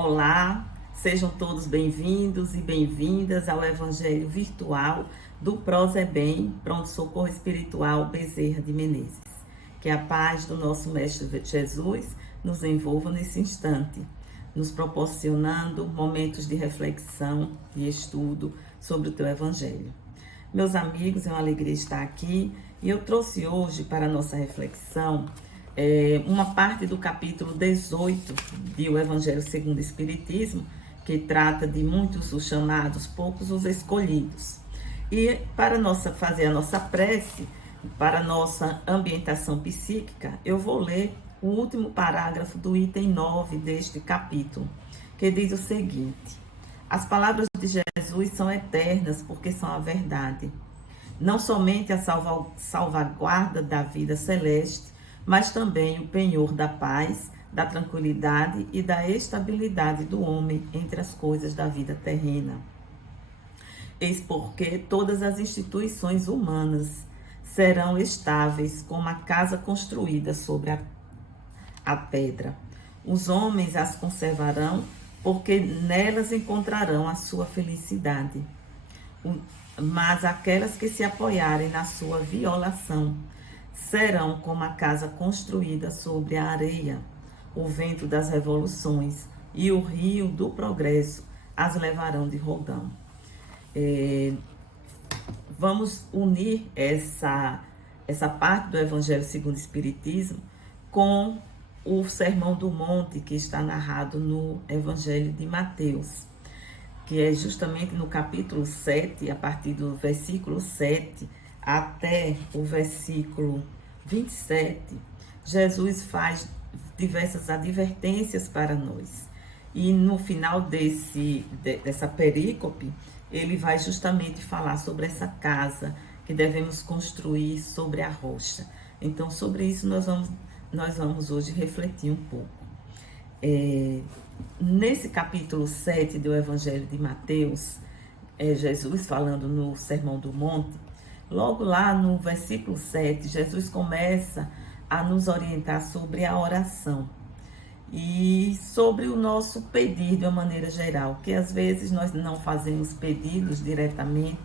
Olá, sejam todos bem-vindos e bem-vindas ao Evangelho Virtual do Prozebem, Pronto Socorro Espiritual Bezerra de Menezes. Que a paz do nosso Mestre Jesus nos envolva nesse instante, nos proporcionando momentos de reflexão e estudo sobre o teu Evangelho. Meus amigos, é uma alegria estar aqui e eu trouxe hoje para a nossa reflexão uma parte do capítulo 18 do Evangelho segundo o Espiritismo, que trata de muitos os chamados, poucos os escolhidos. E para fazer a nossa prece, para a nossa ambientação psíquica, eu vou ler o último parágrafo do item 9 deste capítulo, que diz o seguinte: as palavras de Jesus são eternas porque são a verdade. Não somente a salvaguarda da vida celeste, mas também o penhor da paz, da tranquilidade e da estabilidade do homem entre as coisas da vida terrena. Eis porque todas as instituições humanas serão estáveis como a casa construída sobre a pedra. Os homens as conservarão porque nelas encontrarão a sua felicidade. Mas aquelas que se apoiarem na sua violação serão como a casa construída sobre a areia. O vento das revoluções e o rio do progresso as levarão de roldão. Vamos unir essa parte do Evangelho segundo o Espiritismo com o Sermão do Monte, que está narrado no Evangelho de Mateus, que é justamente no capítulo 7, a partir do versículo 7 até o versículo 27, Jesus faz diversas advertências para nós. E no final dessa perícope, ele vai justamente falar sobre essa casa que devemos construir sobre a rocha. Então, sobre isso nós vamos hoje refletir um pouco. Nesse capítulo 7 do Evangelho de Mateus, Jesus falando no Sermão do Monte, logo lá no versículo 7, Jesus começa a nos orientar sobre a oração e sobre o nosso pedir de uma maneira geral, que às vezes nós não fazemos pedidos diretamente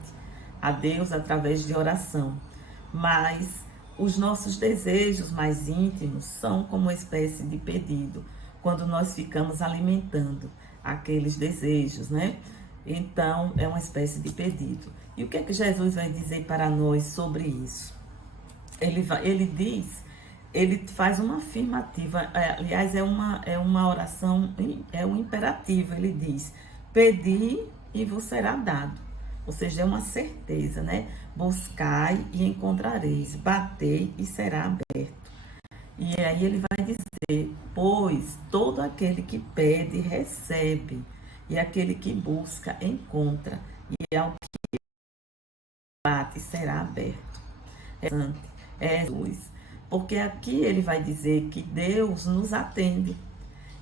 a Deus através de oração, mas os nossos desejos mais íntimos são como uma espécie de pedido, quando nós ficamos alimentando aqueles desejos, né? Então, é uma espécie de pedido. E o que é que Jesus vai dizer para nós sobre isso? Ele faz uma afirmativa, aliás, é uma oração, é um imperativo, ele diz: pedi e vos será dado. Ou seja, é uma certeza, né? Buscai e encontrareis, batei e será aberto. E aí ele vai dizer: pois todo aquele que pede, recebe, e aquele que busca, encontra, e ao que bate, será aberto. É Jesus. Porque aqui ele vai dizer que Deus nos atende,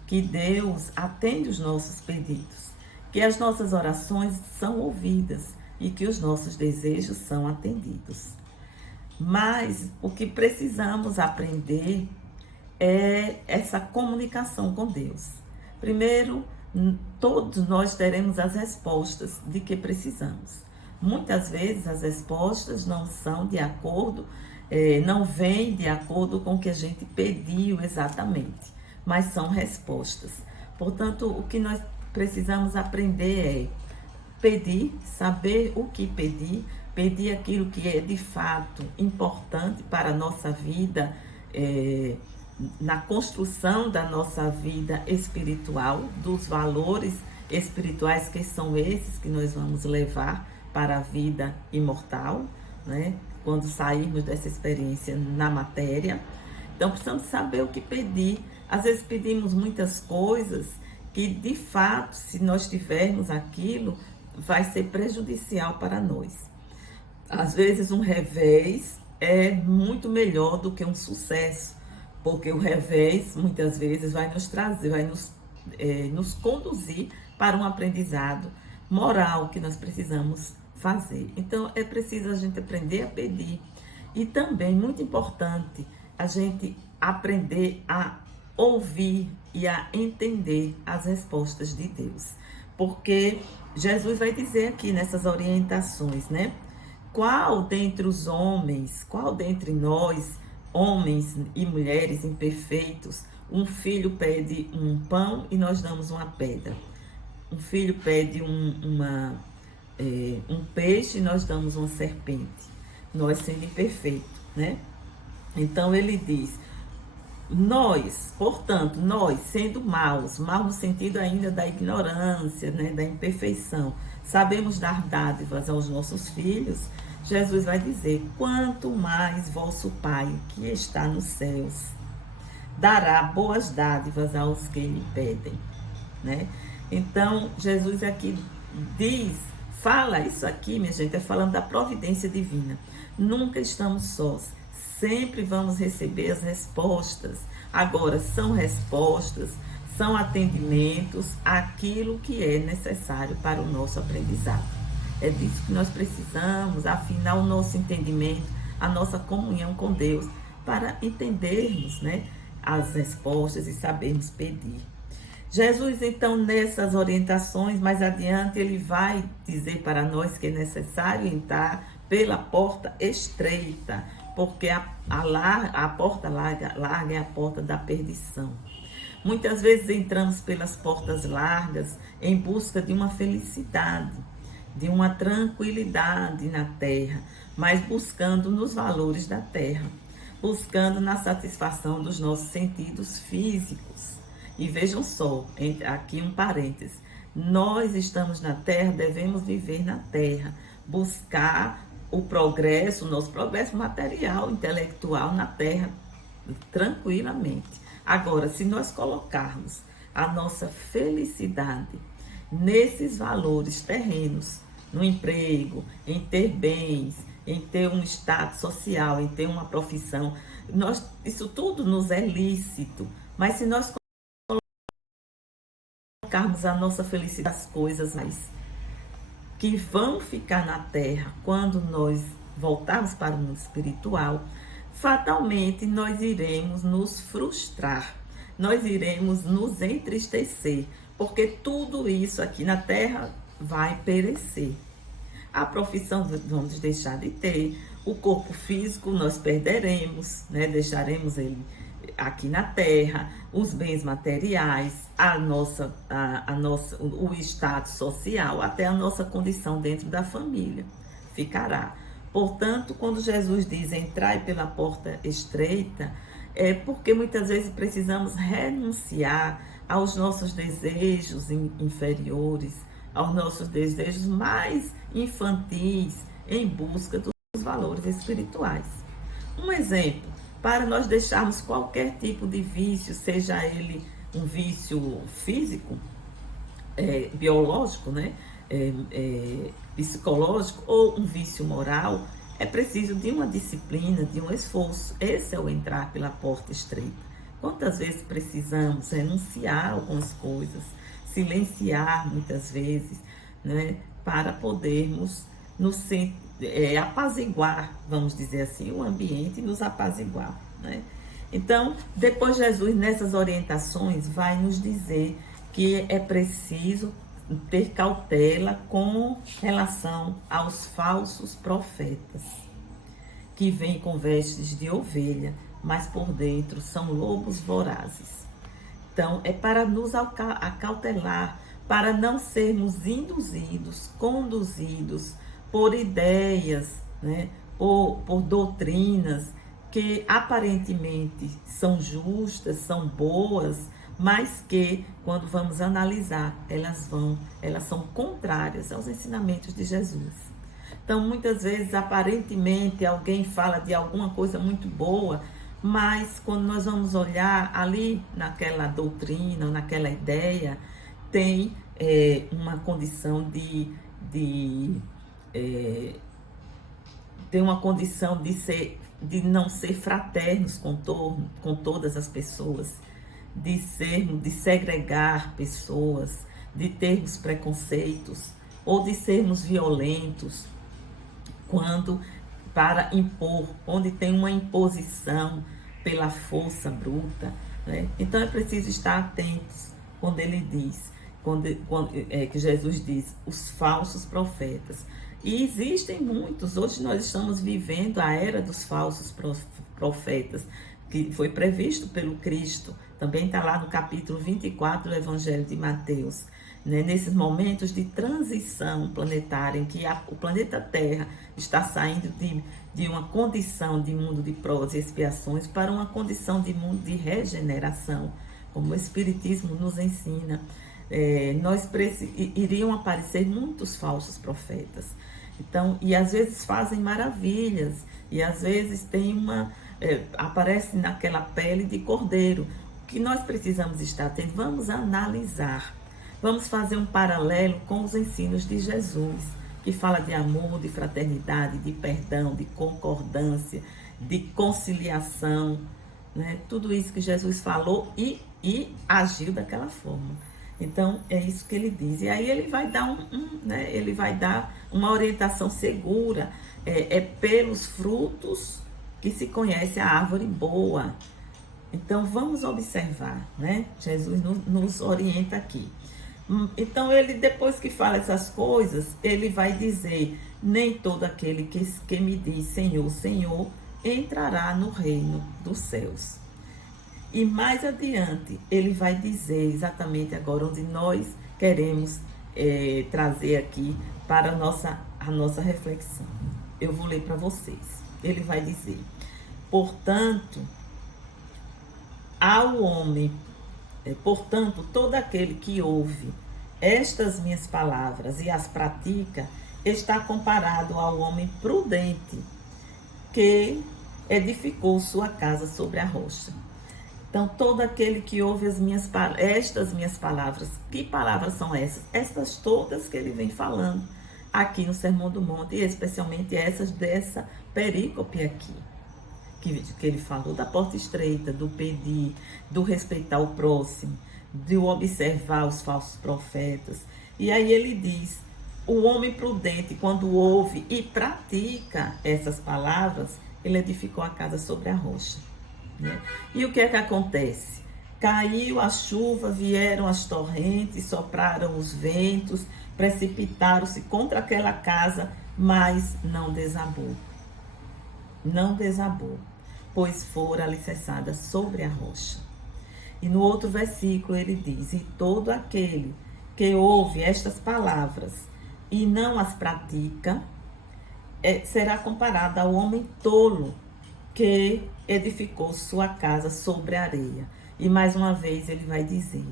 que Deus atende os nossos pedidos, que as nossas orações são ouvidas e que os nossos desejos são atendidos. Mas o que precisamos aprender é essa comunicação com Deus. Primeiro, todos nós teremos as respostas de que precisamos. Muitas vezes as respostas não são de acordo, não vêm de acordo com o que a gente pediu exatamente, mas são respostas. Portanto, o que nós precisamos aprender é pedir, saber o que pedir, pedir aquilo que é de fato importante para a nossa vida, na construção da nossa vida espiritual, dos valores espirituais que são esses que nós vamos levar para a vida imortal, né? Quando sairmos dessa experiência na matéria. Então, precisamos saber o que pedir. Às vezes pedimos muitas coisas que, de fato, se nós tivermos aquilo, vai ser prejudicial para nós. Às vezes, um revés é muito melhor do que um sucesso, porque o revés, muitas vezes, vai nos trazer, vai nos conduzir para um aprendizado moral que nós precisamos fazer. Então, é preciso a gente aprender a pedir. E também, muito importante, a gente aprender a ouvir e a entender as respostas de Deus. Porque Jesus vai dizer aqui nessas orientações, né? Qual dentre os homens, qual dentre nós, homens e mulheres imperfeitos, um filho pede um pão e nós damos uma pedra? Um filho pede um peixe e nós damos uma serpente. Nós sendo imperfeitos, né? Então ele diz, nós, portanto, nós sendo maus, mal no sentido ainda da ignorância, né, da imperfeição, sabemos dar dádivas aos nossos filhos. Jesus vai dizer, quanto mais vosso Pai que está nos céus dará boas dádivas aos que lhe pedem, né? Então, Jesus aqui diz, fala isso aqui, minha gente, é falando da providência divina. Nunca estamos sós, sempre vamos receber as respostas. Agora, são respostas, são atendimentos àquilo que é necessário para o nosso aprendizado. É disso que nós precisamos, afinar o nosso entendimento, a nossa comunhão com Deus, para entendermos, né, as respostas e sabermos pedir. Jesus, então, nessas orientações, mais adiante, ele vai dizer para nós que é necessário entrar pela porta estreita, porque a porta larga é a porta da perdição. Muitas vezes entramos pelas portas largas em busca de uma felicidade, de uma tranquilidade na terra, mas buscando nos valores da terra, buscando na satisfação dos nossos sentidos físicos. E vejam só, aqui um parênteses, nós estamos na terra, devemos viver na terra, buscar o progresso, o nosso progresso material, intelectual na terra, tranquilamente. Agora, se nós colocarmos a nossa felicidade nesses valores terrenos, no emprego, em ter bens, em ter um status social, em ter uma profissão, isso tudo nos é lícito, mas se nós colocarmos a nossa felicidade nas coisas que vão ficar na terra quando nós voltarmos para o mundo espiritual, fatalmente nós iremos nos frustrar, nós iremos nos entristecer, porque tudo isso aqui na terra vai perecer. A profissão vamos deixar de ter, o corpo físico nós perderemos, né? Deixaremos ele aqui na terra, os bens materiais, o status social, até a nossa condição dentro da família ficará. Portanto, quando Jesus diz entrai pela porta estreita, é porque muitas vezes precisamos renunciar aos nossos desejos inferiores, aos nossos desejos mais infantis, em busca dos valores espirituais. Um exemplo, para nós deixarmos qualquer tipo de vício, seja ele um vício físico, biológico, né? Psicológico ou um vício moral, é preciso de uma disciplina, de um esforço. Esse é o entrar pela porta estreita. Quantas vezes precisamos renunciar a algumas coisas, silenciar muitas vezes, né, para podermos apaziguar, vamos dizer assim, o ambiente e nos apaziguar, né? Então, depois Jesus, nessas orientações, vai nos dizer que é preciso ter cautela com relação aos falsos profetas, que vêm com vestes de ovelha, mas por dentro são lobos vorazes. Então, é para nos acautelar, para não sermos induzidos, conduzidos por ideias, né, por doutrinas que aparentemente são justas, são boas, mas que, quando vamos analisar, elas são contrárias aos ensinamentos de Jesus. Então, muitas vezes, aparentemente, alguém fala de alguma coisa muito boa, mas quando nós vamos olhar ali naquela doutrina, naquela ideia, tem uma condição de não ser fraternos com todas as pessoas, de segregar pessoas, de termos preconceitos ou de sermos violentos para impor, onde tem uma imposição pela força bruta, né? Então é preciso estar atentos quando ele diz, que Jesus diz, os falsos profetas. E existem muitos, hoje nós estamos vivendo a era dos falsos profetas, que foi previsto pelo Cristo, também está lá no capítulo 24 do Evangelho de Mateus, né? Nesses momentos de transição planetária, em que o planeta Terra está saindo de uma condição de mundo de provas e expiações para uma condição de mundo de regeneração, como o Espiritismo nos ensina. Iriam aparecer muitos falsos profetas. Então, e às vezes fazem maravilhas, e às vezes aparece naquela pele de cordeiro. O que nós precisamos estar atentos? Vamos analisar, vamos fazer um paralelo com os ensinos de Jesus, que fala de amor, de fraternidade, de perdão, de concordância, de conciliação, né? Tudo isso que Jesus falou e agiu daquela forma. Então, é isso que ele diz. E aí ele vai dar ele vai dar uma orientação segura. Pelos frutos que se conhece a árvore boa. Então, vamos observar, né? Jesus nos orienta aqui. Então, ele, depois que fala essas coisas, ele vai dizer, nem todo aquele que me diz Senhor, Senhor, entrará no reino dos céus. E mais adiante, ele vai dizer exatamente agora onde nós queremos trazer aqui para a nossa reflexão. Eu vou ler para vocês. Ele vai dizer, portanto, todo aquele que ouve estas minhas palavras e as pratica, está comparado ao homem prudente que edificou sua casa sobre a rocha. Então, todo aquele que ouve estas minhas palavras, que palavras são essas? Estas todas que ele vem falando aqui no Sermão do Monte, e especialmente essas dessa perícope aqui, que ele falou da porta estreita, do pedir, do respeitar o próximo, do observar os falsos profetas. E aí ele diz, o homem prudente, quando ouve e pratica essas palavras, ele edificou a casa sobre a rocha. Né? E o que é que acontece? Caiu a chuva, vieram as torrentes, sopraram os ventos, precipitaram-se contra aquela casa, mas não desabou. Não desabou, pois fora alicerçada sobre a rocha. E no outro versículo ele diz, e todo aquele que ouve estas palavras e não as pratica, será comparado ao homem tolo, que edificou sua casa sobre a areia. E mais uma vez ele vai dizer,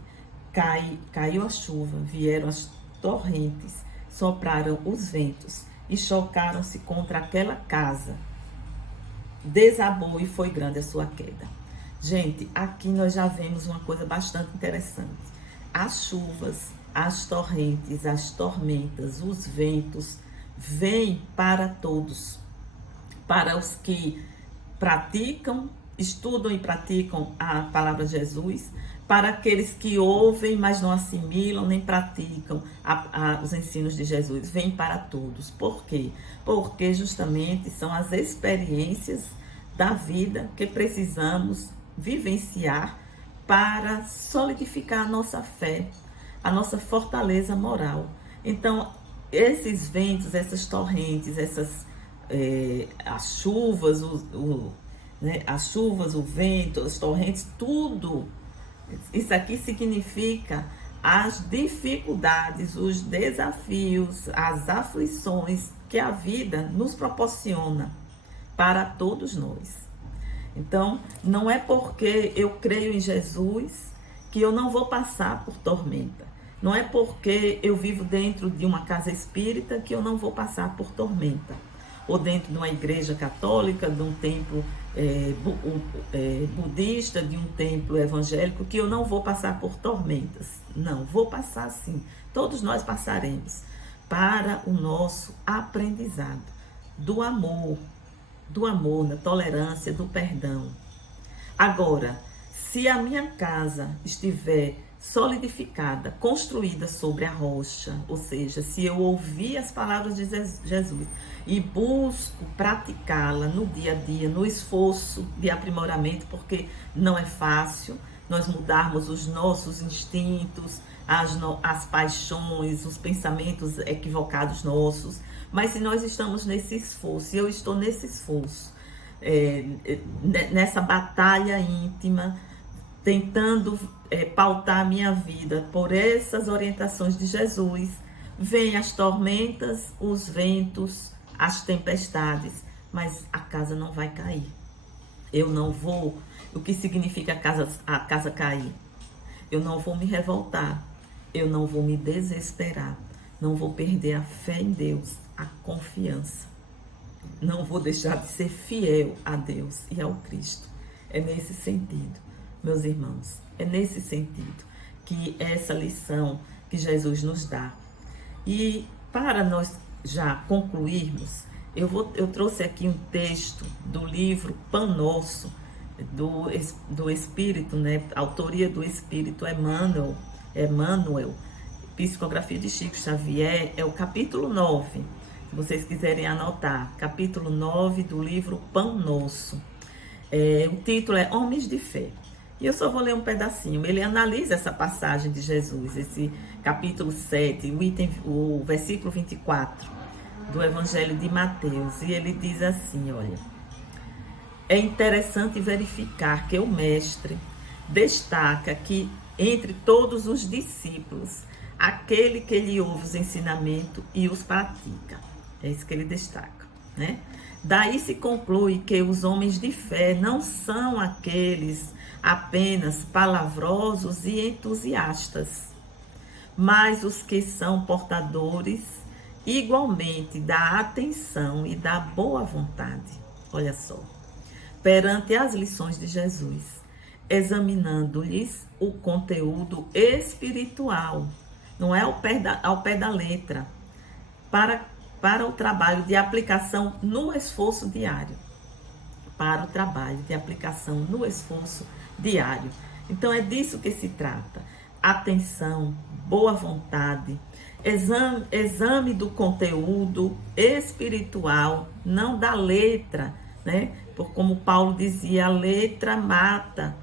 caiu a chuva, vieram as torrentes, sopraram os ventos e chocaram-se contra aquela casa. Desabou e foi grande a sua queda. Gente, aqui nós já vemos uma coisa bastante interessante. As chuvas, as torrentes, as tormentas, os ventos, vêm para todos. Para os que praticam, estudam e praticam a palavra de Jesus, para aqueles que ouvem, mas não assimilam nem praticam os ensinos de Jesus, vem para todos. Por quê? Porque justamente são as experiências da vida que precisamos vivenciar para solidificar a nossa fé, a nossa fortaleza moral. Então, esses ventos, essas torrentes, as chuvas, as chuvas, o vento, as torrentes, tudo isso aqui significa as dificuldades, os desafios, as aflições que a vida nos proporciona para todos nós. Então, não é porque eu creio em Jesus que eu não vou passar por tormenta. Não é porque eu vivo dentro de uma casa espírita que eu não vou passar por tormenta. Ou dentro de uma igreja católica, de um templo budista, de um templo evangélico, que eu não vou passar por tormentas. Não, vou passar sim. Todos nós passaremos para o nosso aprendizado do amor, da tolerância, do perdão. Agora, se a minha casa estiver solidificada, construída sobre a rocha, ou seja, se eu ouvir as palavras de Jesus e busco praticá-la no dia a dia, no esforço de aprimoramento, porque não é fácil, nós mudarmos os nossos instintos, as paixões, os pensamentos equivocados nossos. Mas se nós estamos nesse esforço, e eu estou nesse esforço, nessa batalha íntima, tentando pautar a minha vida por essas orientações de Jesus, vêm as tormentas, os ventos, as tempestades, mas a casa não vai cair. Eu não vou. O que significa a casa cair? Eu não vou me revoltar, eu não vou me desesperar, não vou perder a fé em Deus, a confiança. Não vou deixar de ser fiel a Deus e ao Cristo. É nesse sentido, meus irmãos, é nesse sentido que essa lição que Jesus nos dá. E para nós já concluirmos, eu trouxe aqui um texto do livro Pão Nosso, do Espírito, né? Autoria do Espírito Emmanuel, Psicografia de Chico Xavier, é o capítulo 9, se vocês quiserem anotar, capítulo 9 do livro Pão Nosso. O título é Homens de Fé. E eu só vou ler um pedacinho. Ele analisa essa passagem de Jesus, esse capítulo 7, o versículo 24 do Evangelho de Mateus. E ele diz assim, olha: é interessante verificar que o Mestre destaca que entre todos os discípulos, aquele que lhe ouve os ensinamentos e os pratica. É isso que ele destaca, né? Daí se conclui que os homens de fé não são aqueles apenas palavrosos e entusiastas, mas os que são portadores igualmente da atenção e da boa vontade. Olha só, perante as lições de Jesus, examinando-lhes o conteúdo espiritual, não é ao pé da letra, para o trabalho de aplicação no esforço diário. Para o trabalho de aplicação no esforço diário. Então é disso que se trata. Atenção, boa vontade, exame do conteúdo espiritual, não da letra, né? Como Paulo dizia, a letra mata,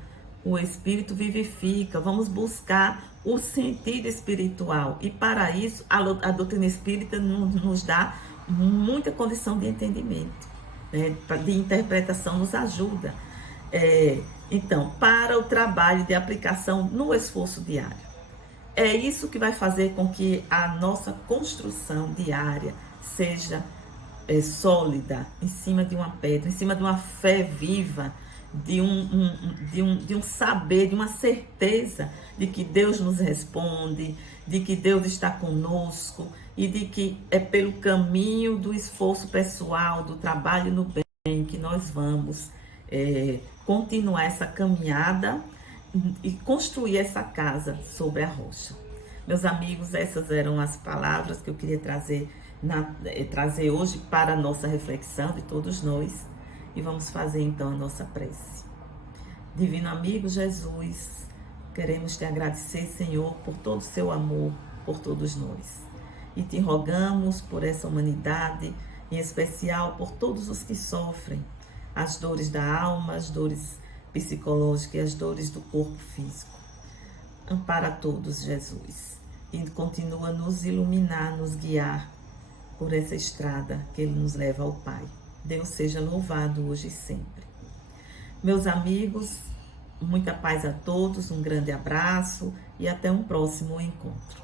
o espírito vivifica. Vamos buscar o sentido espiritual. E para isso, a doutrina espírita nos dá muita condição de entendimento, né? De interpretação, nos ajuda. Então, para o trabalho de aplicação no esforço diário. É isso que vai fazer com que a nossa construção diária seja sólida, em cima de uma pedra, em cima de uma fé viva, de um saber, de uma certeza de que Deus nos responde, de que Deus está conosco e de que é pelo caminho do esforço pessoal, do trabalho no bem, que nós vamos continuar essa caminhada e construir essa casa sobre a rocha. Meus amigos, essas eram as palavras que eu queria trazer hoje para a nossa reflexão de todos nós. E vamos fazer então a nossa prece. Divino amigo Jesus, queremos te agradecer, Senhor, por todo o seu amor por todos nós. E te rogamos por essa humanidade, em especial por todos os que sofrem as dores da alma, as dores psicológicas e as dores do corpo físico. Ampara todos, Jesus, e continua a nos iluminar, nos guiar por essa estrada que Ele nos leva ao Pai. Deus seja louvado hoje e sempre. Meus amigos, muita paz a todos, um grande abraço e até um próximo encontro.